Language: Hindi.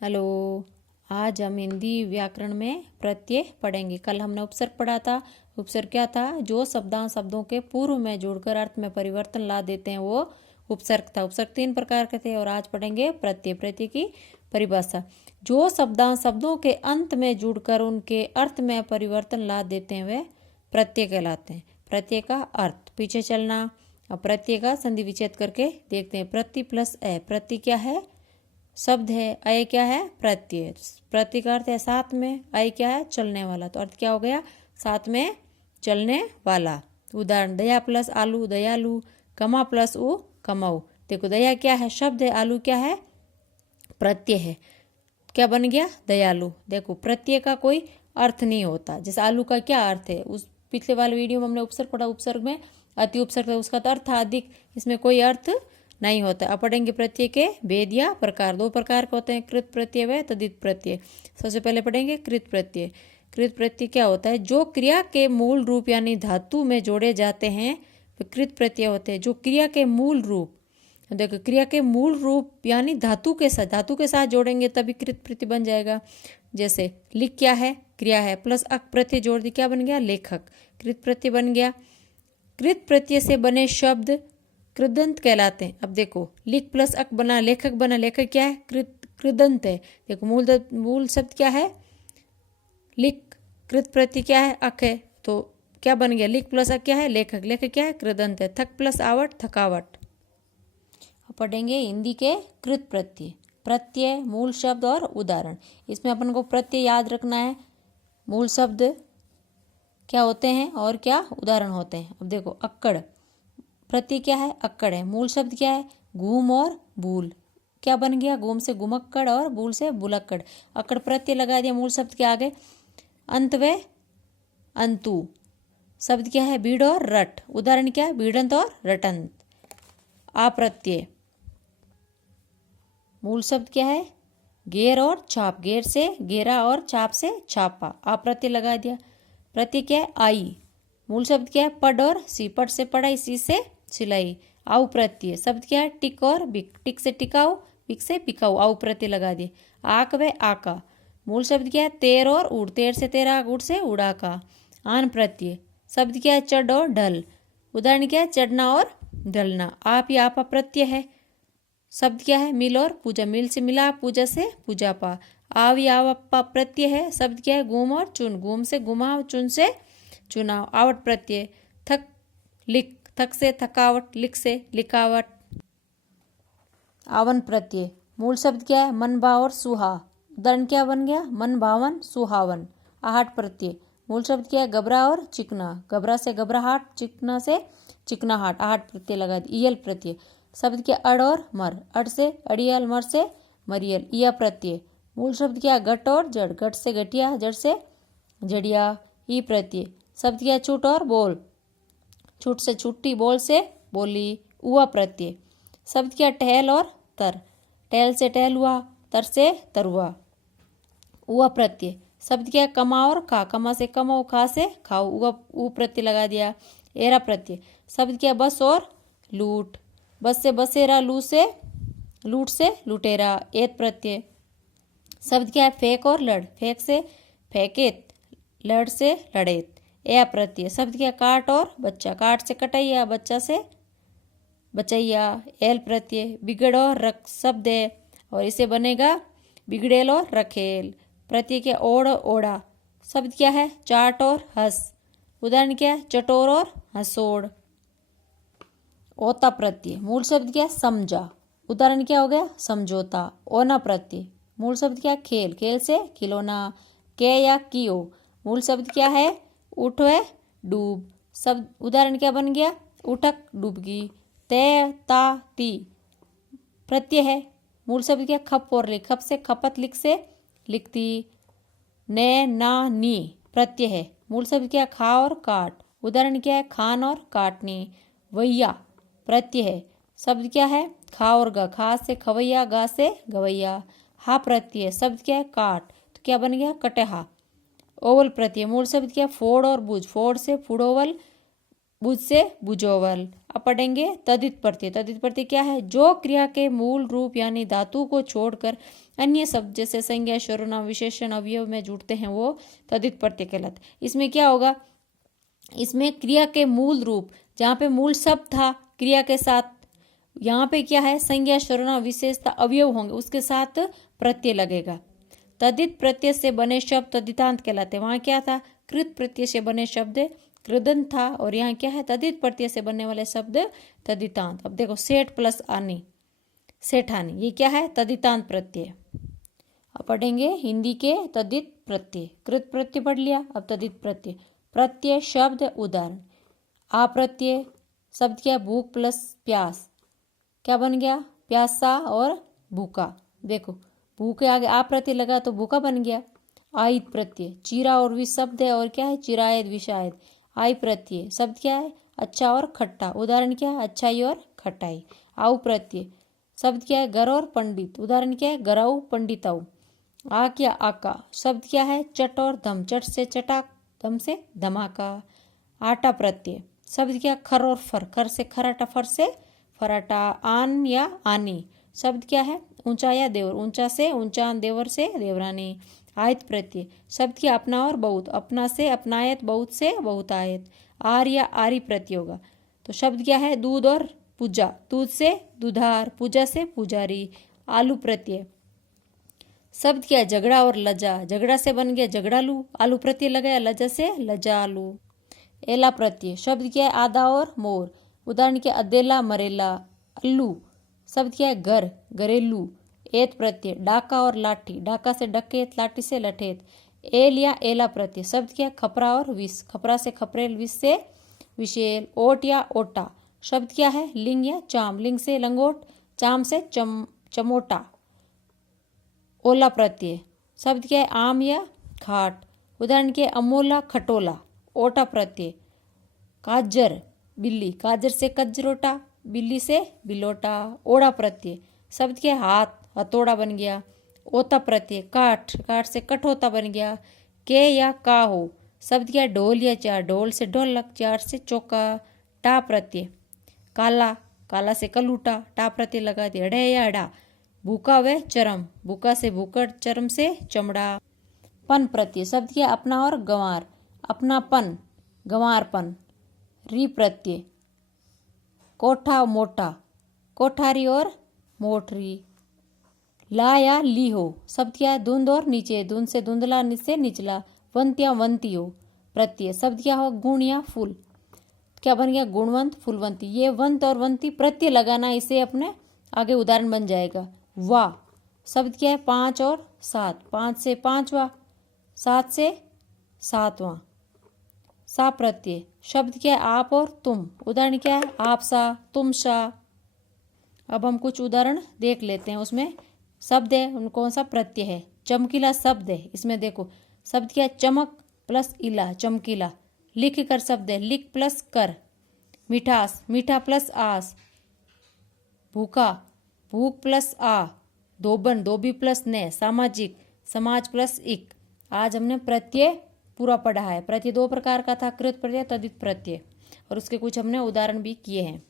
हेलो। आज हम हिंदी व्याकरण में प्रत्यय पढ़ेंगे। कल हमने उपसर्ग पढ़ा था। उपसर्ग क्या था? जो शब्दों के पूर्व में जोड़कर अर्थ में परिवर्तन ला देते हैं वो उपसर्ग था। उपसर्ग 3 प्रकार के थे और आज पढ़ेंगे प्रत्यय। प्रत्यय की परिभाषा: जो शब्दों के अंत में जुड़कर उनके अर्थ में परिवर्तन ला देते हैं वे प्रत्यय कहलाते हैं। प्रत्यय का अर्थ पीछे चलना। अब प्रत्यय का संधि विच्छेद करके देखते हैं। प्रति प्लस ए, प्रति क्या है? शब्द है। अय क्या है? प्रत्यय। प्रत्यय का अर्थ है साथ में। अय क्या है? चलने वाला। तो अर्थ क्या हो गया? साथ में चलने वाला। उदाहरण: दया प्लस आलू दयालु, कमा प्लस उ कमाऊ। देखो दया क्या है? शब्द है। आलू क्या है? प्रत्यय है। क्या बन गया? दयालु। देखो प्रत्यय का कोई अर्थ नहीं होता। जैसे आलू का क्या अर्थ है? उस पिछले वाले वीडियो में हमने उपसर्ग पढ़ा। उपसर्ग में अति उपसर्ग था, उसका तो अर्थ था अधिक। इसमें कोई अर्थ नहीं होता। अब पढ़ेंगे प्रत्यय के भेद या प्रकार। 2 प्रकार के होते हैं, कृत प्रत्यय व तद्धित प्रत्यय। सबसे पहले पढ़ेंगे कृत प्रत्यय। कृत प्रत्यय क्या होता है? जो क्रिया के मूल रूप यानी धातु में जोड़े जाते हैं वे कृत प्रत्यय होते हैं। जो क्रिया के मूल रूप, देखो क्रिया के मूल रूप यानी धातु के साथ जोड़ेंगे तभी कृत प्रत्यय बन जाएगा। जैसे लिख क्या है? क्रिया है, प्लस अक प्रत्यय जोड़ दी, क्या बन गया? लेखक। कृत प्रत्यय बन गया। कृत प्रत्यय से बने शब्द कृदंत कहलाते हैं। अब देखो लिख प्लस अक बना लेखक बना। लेखक क्या है? कृदंत है। देखो मूल शब्द क्या है? लिख। कृत प्रत्यय क्या है? अक है। तो क्या बन गया? लिख प्लस अक क्या है? लेखक। लेखक क्या है? कृदंत है। थक प्लस आवट थकावट। अब पढ़ेंगे हिंदी के कृत प्रत्यय। प्रत्यय, मूल शब्द और उदाहरण। इसमें अपन को प्रत्यय याद रखना है। मूल शब्द क्या होते हैं और क्या उदाहरण होते हैं। अब देखो अक्कड़ प्रत्यय क्या है? अक्कड़ है। मूल शब्द क्या है? घूम और बूल। क्या बन गया? घूम से घुमक्कड़ और बूल से बुलक्कड़। अक्कड़ प्रत्यय लगा दिया मूल शब्द के आगे। अंत व अंतु शब्द क्या है? बीड़ और रट। उदाहरण क्या है? बीड़ंत और रटंत। अप्रत्यय मूल शब्द क्या है? घेर और छाप। घेर से घेरा और छाप से छापा। अप्रत्यय लगा दिया। प्रत्यय क्या है? आई। मूल शब्द क्या है? पढ़ और सी। पढ़ से पढ़ाई, सी से सिलाई। आउ प्रत्यय शब्द क्या है? टिक और बिक। टिक से टिकाऊ, बिक से पिकाऊ। आउ प्रत्यय लगा दिए। आक व आका मूल शब्द क्या है? तेर और उड़। तेर से तेरा, उड़ से उड़ा का। आन प्रत्यय शब्द क्या है? चढ़ और ढल। उदाहरण क्या है? चढ़ना और ढलना। आप या आपा प्रत्यय है। शब्द क्या है? मिल और पूजा। मिल से मिला, पूजा से पूजा पा। आव या आवप्पा प्रत्यय है। शब्द क्या है? घूम और चुन। घूम से घुमाव, चुन से चुनाव। आवट प्रत्यय थक लिख। थक से थकावट, लिख से लिखावट। आवन प्रत्यय मूल शब्द क्या है? मन भाव और सुहा। उदाहरण क्या बन गया? मन भावन सुहावन। आहट प्रत्यय मूल शब्द क्या है? घबरा और चिकना। घबरा से घबराहट, चिकना से चिकनाहट। आहट प्रत्यय लगा दी। ईयल प्रत्यय शब्द क्या? अड़ और मर। अड़ से अड़ियल, मर से मरियल। ईया प्रत्यय मूल शब्द क्या? घट और जड़। घट से घटिया, जड़ से जड़िया। ई प्रत्यय शब्द क्या? छूट और बोल। छूट से छुट्टी, बोल से बोली। उआ प्रत्यय शब्द क्या? टहल और तर। टहल से टहलुआ, तर से तरुआ। उआ प्रत्यय शब्द क्या? कमा और खा। कमा से कमाओ, खा से खाओ। उआ ऊ प्रत्यय लगा दिया। एरा प्रत्यय शब्द क्या? बस और लूट। बस से बसेरा, लू से लूट से लुटेरा। एत प्रत्यय शब्द क्या है? फेंक और लड़। फेंक से फेंकेत, लड़ से लड़ेत। ए प्रत्यय शब्द क्या? काट और बच्चा। काट से कटैया, बच्चा से बचैया। एल प्रत्यय बिगड़ और रख शब्द है और इसे बनेगा बिगड़ेल और रखेल। प्रत्यय क्या? ओढ़ ओढ़ा शब्द क्या है? चाट और हंस। उदाहरण क्या है? चटोर और हंसोड़। ओता प्रत्यय मूल शब्द क्या? समझा। उदाहरण क्या हो गया? समझौता। ओना प्रत्यय मूल शब्द क्या? खेल। खेल से खिलौना। के या कियो मूल शब्द क्या है? उठ व डूब। शब्द उदाहरण क्या बन गया? उठक डूबगी। ते ता ती प्रत्यय है। मूल शब्द क्या? खप और लिख। खप से खपत, लिख से लिखती। ने ना नी प्रत्यय है। मूल शब्द क्या? खा और काट। उदाहरण क्या है? खान और काटनी। वैया प्रत्यय है। शब्द क्या है? खा और गा। खा से खवैया, गा से गवैया। हा प्रत्यय शब्द क्या है? काट। तो क्या बन गया? कटेहा। ओवल प्रत्यय मूल शब्द क्या? फोड़ और बुझ। फोड़ से फुड़ोवल, बुझ से बुझोवल। अब पढ़ेंगे तदित प्रत्यय। तदित प्रत्यय क्या है? जो क्रिया के मूल रूप यानी धातु को छोड़कर अन्य शब्द जैसे संज्ञा, सर्वनाम, विशेषण, अवयव में जुड़ते हैं वो तदित प्रत्यय कहलाते। इसमें क्या होगा? इसमें क्रिया के मूल रूप, जहाँ पे मूल शब्द था क्रिया के साथ, यहाँ पे क्या है? संज्ञा, सर्वनाम, विशेषता, अवयव होंगे, उसके साथ प्रत्यय लगेगा। तदित प्रत्यय से बने शब्द तदितांत कहलाते। वहां क्या था? कृत प्रत्यय से बने शब्द कृदंत था, और यहाँ क्या है? तदित प्रत्यय से बनने वाले शब्द तदितांत। अब देखो सेठ प्लस आनी, सेठानी, ये क्या है? तदितांत प्रत्यय। अब पढ़ेंगे हिंदी के तदित प्रत्यय। कृत प्रत्यय पढ़ लिया, अब तदित प्रत्यय। प्रत्यय शब्द उदाहरण, आ प्रत्यय शब्द क्या? भूख प्लस प्यास, क्या बन गया? प्यासा और भूखा। देखो भूख के आगे आ प्रत्यय लगा तो भूखा बन गया। आयित प्रत्यय चीरा और विष शब्द है, और क्या है? चिरायत विषायत। आई प्रत्यय शब्द क्या है? अच्छा और खट्टा, उदाहरण क्या है? अच्छाई और खट्टाई। आउ प्रत्यय शब्द क्या है? घर और पंडित, उदाहरण क्या है? गराऊ पंडिताऊ। आ क्या? आका शब्द क्या है? चट और धम, चट से चटाक, धम से धमाका। आटा प्रत्यय शब्द क्या? खर और फर, खर से खराटा, फर से फराटा। आन या आनी शब्द क्या है? ऊंचा या देवर, ऊंचा से ऊंचान, देवर से देवरानी। आयत प्रत्यय शब्द क्या? अपना और बहुत, अपना से अपनायत, बहुत से बहुतायत। आर या आरी प्रत्यय होगा तो शब्द क्या है? दूध और पूजा, दूध से दुधार, पूजा से पुजारी। आलू प्रत्यय शब्द क्या है? झगड़ा और लजा, झगड़ा से बन गया झगड़ालू, आलू प्रत्यय लगाया, लजा से लजालू। एला प्रत्यय शब्द क्या है? आधा और मोर, उदाहरण क्या? अदेला मरेला। अल्लू शब्द क्या है? घर, घरेलू। एत प्रत्यय डाका और लाठी, डाका से डकेत, लाठी से लठेत। एल या एला प्रत्यय शब्द क्या? खपरा और विष, खपरा से खपरेल, विष से विशेल। ओट या ओटा शब्द क्या है? लिंग या चाम, लिंग से लंगोट, चाम से चमोटा। ओला प्रत्यय शब्द क्या है? आम या खाट, उदाहरण क्या? अमोला खटोला। ओटा प्रत्यय काजर बिल्ली, काजर से कजरोटा, बिल्ली से बिलोटा। ओड़ा प्रत्यय शब्द क्या? हाथ, हथौड़ा बन गया। ओता प्रत्यय काठ, काठ से कठोता बन गया। के या का हो शब्द क्या? ढोल या चार, ढोल से ढोलक, चार से चौका। टा प्रत्यय काला, काला से कलूटा, टा प्रत्यय लगा दिया। अड़े या अड़ा भूखा व चरम, भूखा से भूकड़, चरम से चमड़ा। पन प्रत्यय शब्द क्या? अपना और गंवार, अपनापन, गंवारपन। री प्रत्यय कोठा मोटा, कोठारी और मोटरी। ला या ली हो शब्द क्या है? धुंध और नीचे, धुंध से धुंधला, से निचला। वंत या वंती हो प्रत्यय शब्द क्या हो? गुण या फूल, क्या बन गया? गुणवंत, फूलवंती। ये वंत और वंती प्रत्यय लगाना, इसे अपने आगे उदाहरण बन जाएगा। वाह शब्द क्या है? पांच और सात, पांच से पांचवा, सात से सातवां। सा प्रत्यय शब्द क्या है? आप और तुम, उदाहरण क्या है? आप सा, तुम सा। अब हम कुछ उदाहरण देख लेते हैं। उसमें शब्द है, उन कौन सा प्रत्यय है? चमकीला शब्द है, इसमें देखो शब्द क्या है? चमक प्लस इला, चमकीला। लिख कर शब्द है, लिख प्लस कर। मिठास, मीठा प्लस आस। भूखा, भूख प्लस आ। धोबन, धोबी प्लस ने। सामाजिक, समाज प्लस इक। आज हमने प्रत्यय पूरा पढ़ा है। प्रत्यय दो प्रकार का था, कृत प्रत्यय, तदित प्रत्यय, और उसके कुछ हमने उदाहरण भी किए हैं।